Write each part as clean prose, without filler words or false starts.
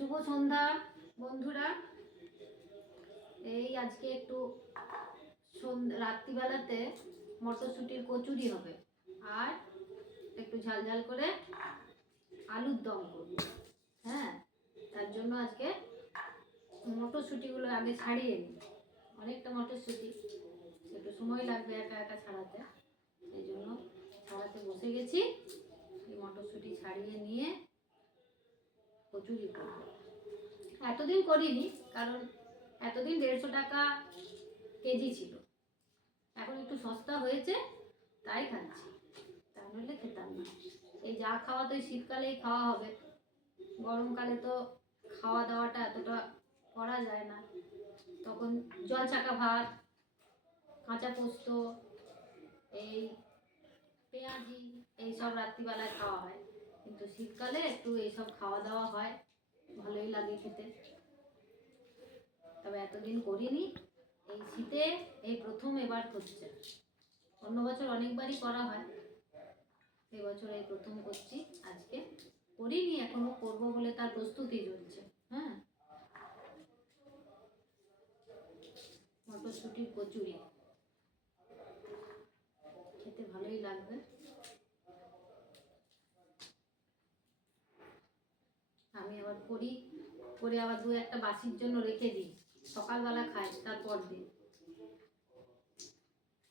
শুভ সন্ধ্যা বন্ধুরা। এই আজকে একটু রাত্রিবেলাতে মটরশুঁটির কচুরি হবে আর একটু ঝাল ঝাল করে আলুর দম করব। হ্যাঁ, তার জন্য আজকে মটরশুঁটিগুলো আগে ছাড়িয়ে নিই। অনেকটা মটরশুঁটি, একটু সময় লাগবে একা একা ছাড়াতে, সেই জন্য ছাড়াতে বসে গেছি। এই মটরশুঁটি ছাড়িয়ে নিয়ে কচুরি করব। এতদিন করিনি, কারণ এতদিন 150 টাকা কেজি ছিল, এখন একটু সস্তা হয়েছে তাই খাচ্ছি, তা নইলে খেতাম না। এই যা খাওয়া তো শীতকালেই খাওয়া হবে, গরমকালে তো খাওয়া দাওয়াটা এতটা করা যায় না। তখন জল ছাকা ভাত, কাঁচা পোস্ত, এই পেঁয়াজি, এইসব রাত্রিবেলায় খাওয়া হয়, কিন্তু শীতকালে একটু এইসব খাওয়া দাওয়া হয়, ভালোই লাগে খেতে। তবে এতদিন করিনি, এই শীতে এই প্রথম এবার হচ্ছে। অন্য বছর অনেকবারই করা হয়, এবছর এই প্রথম করছি। আজকে করিনি, এখনো করবো বলে তার প্রস্তুতি চলছে। হ্যাঁ, মটরশুঁটির কচুরি খেতে ভালোই লাগবে। আমি আবার করে আবার 2-1টা বাসির জন্য রেখে দিই, সকালবেলা খাই, তারপর দিই।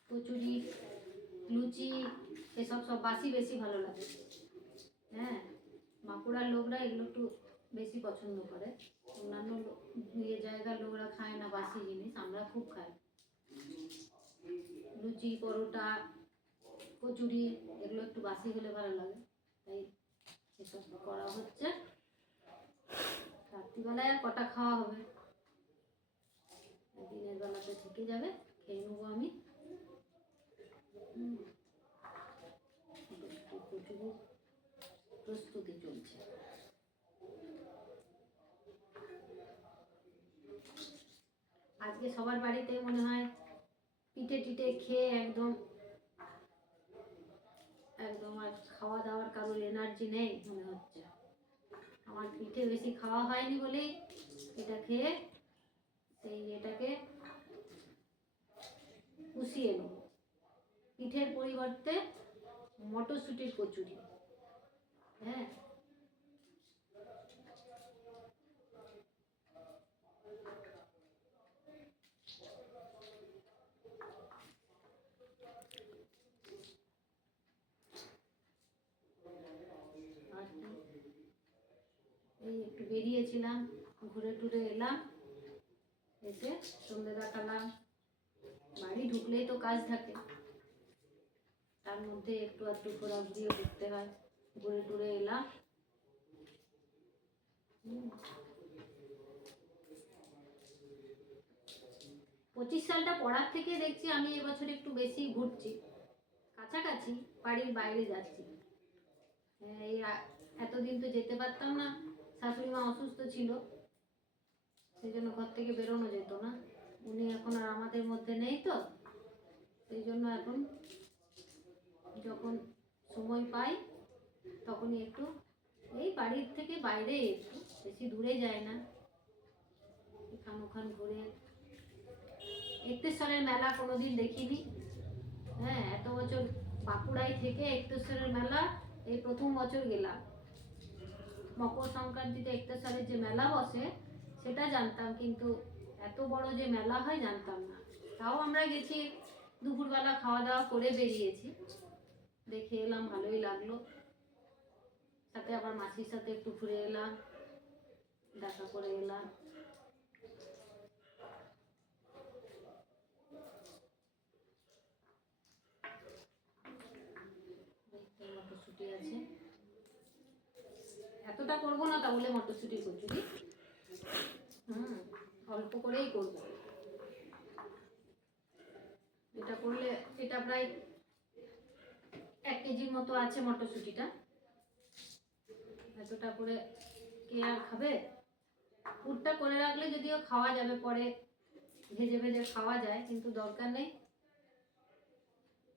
কচুরি, লুচি, এসব সব বাসি বেশি ভালো লাগে। হ্যাঁ, বাঁকুড়ার লোকরা এগুলো একটু বেশি পছন্দ করে, অন্যান্য জায়গার লোকরা খায় না বাসি জিনিস, আমরা খুব খাই। লুচি, পরোটা, কচুরি এগুলো একটু বাসি হলে ভালো লাগে, তাই এসব করা হচ্ছে। রাত্রিবেলায় আর কটা খাওয়া হবে, দিনের বেলাতে থেকে যাবে, খেয়ে নেবো আমি। কচুরির প্রস্তুতি চলছে। আজকে সবার বাড়িতে মনে হয় পিঠে টিঠে খেয়ে একদম আর খাওয়া দাওয়ার কারোর এনার্জি নেই মনে হচ্ছে। আমার পিঠে বেশি খাওয়া হয়নি বলেই এটা খেয়ে এটাকে পুষিয়ে নেব। পিঠের পরিবর্তে মটরশুঁটির কচুরি। হ্যাঁ, এই একটু বেরিয়েছিলাম, ঘুরে টুরে এলাম, এসে সন্ধ্যে দেখালাম। বাড়ি ঢুকলেই তো কাজ থাকে, তার মধ্যে একটু ঘোরাঘুরিও করতে হয়। ঘুরে টুরে এলাম। 25 সালটা পড়ার থেকে দেখছি আমি এবছর একটু বেশি ঘুরছি, কাছাকাছি, বাড়ির বাইরে যাচ্ছি। এই এতদিন তো যেতে পারতাম না, শাশুড়ি মা অসুস্থ ছিল, সেই জন্য ঘর থেকে বেরোনো যেত না। উনি এখন আর আমাদের মধ্যে নেই, তো সেই জন্য এখন যখন সময় পাই তখনই একটু এই বাড়ির থেকে বাইরে, একটু বেশি দূরে যায় না, এখান ওখান ঘুরে। একতেশ্বরের মেলা কোনোদিন দেখিনি। হ্যাঁ, এত বছর বাঁকুড়ায় থেকে একতেশ্বরের মেলা এই প্রথম বছর গেলাম। মকর সংক্রান্তিতে একতেশ্বরের যে মেলা বসে সেটা জানতাম, কিন্তু এত বড় যে মেলা হয় জানতাম না। তাও আমরা গেছি, দুপুরবেলা খাওয়া দাওয়া করে বেরিয়েছি, দেখে এলাম, ভালোই লাগলো। সাথে আবার মাসির সাথে একটু ঘুরে এলাম, দেখা করে এলাম। মটরশুঁটি আছে, এতটা করবো না, তাহলে মটরশুঁটি কচুরি অল্প করেই করব। এটা করলে, এটা প্রায় 1 কেজির মতো আছে মটরশুঁটিটা, এতটা করে কে আর খাবে। পুরটা করে রাখলে যদিও খাওয়া যাবে, পরে ভেজে ভেজে খাওয়া যায়, কিন্তু দরকার নেই,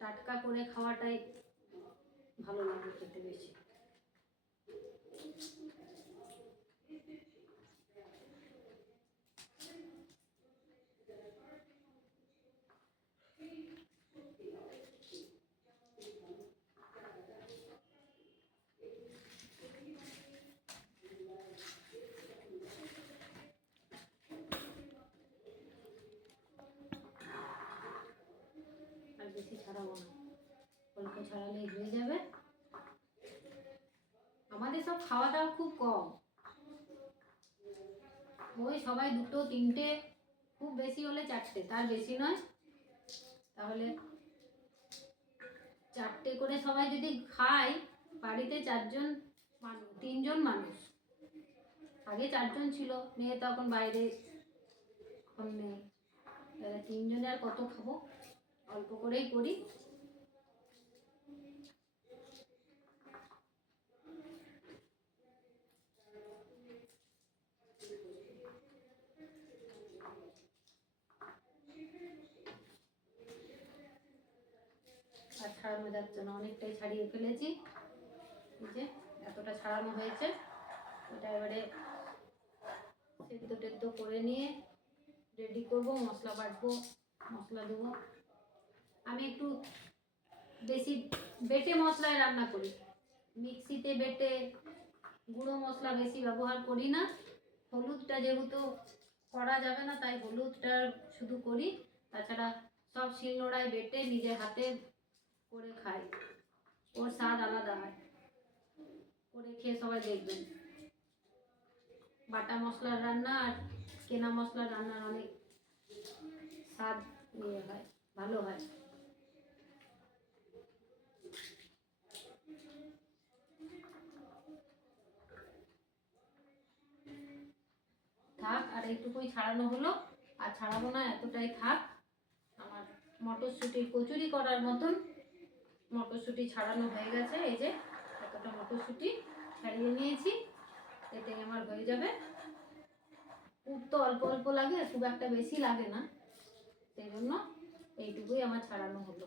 টাটকা করে খাওয়াটাই ভালো লাগে খেতে বেশি। বেশি ছাড়াবো না, অল্প ছাড়ালেই হয়ে যাবে। আমাদের সব খাওয়া দাওয়া খুব কম, ওই সবাই 2 3টে, খুব বেশি হলে 4টে, তার বেশি নয়। তাহলে 4টে করে সবাই যদি খায়, বাড়িতে 4জন মানুষ, 3জন মানুষ, আগে 4জন ছিল, মেয়ে তখন বাইরে, এখন নেই, 3জনে আর কত খাবো, অল্প করেই করি। আর ছাড়ানো যাচ্ছে না, অনেকটাই ছাড়িয়ে ফেলেছি, এই যে এতটা ছাড়ানো হয়েছে। এটা এবারে সেদ্ধ টেদ্ধ করে নিয়ে রেডি করব, মশলা বাটবো, মশলা দেবো। আমি একটু বেশি বেটে মশলায় রান্না করি, মিক্সিতে বেটে গুঁড়ো মশলা বেশি ব্যবহার করি না। হলুদটা যেহেতু করা যাবে না, তাই হলুদটা শুধু করি, তাছাড়া সব শিলনোড়ায় বেটে নিজের হাতে করে খাই, ওর স্বাদ আলাদা হয়। করে খেয়ে সবাই দেখবেন, বাটা মশলার রান্না আর কেনা মশলার রান্নার অনেক স্বাদ হয়, ভালো হয়। থাক, আর এইটুকুই ছাড়ানো হলো, আর ছাড়াবো না, এতটাই থাক। আমার মটরশুঁটির কচুরি করার মতন মটরশুঁটি ছাড়ানো হয়ে গেছে। এই যে এতটা মটরশুঁটি ছাড়িয়ে নিয়েছি, এতে আমার হয়ে যাবে। পুর তো অল্প অল্প লাগে, খুব একটা বেশি লাগে না, সেই জন্য এইটুকুই আমার ছাড়ানো হলো।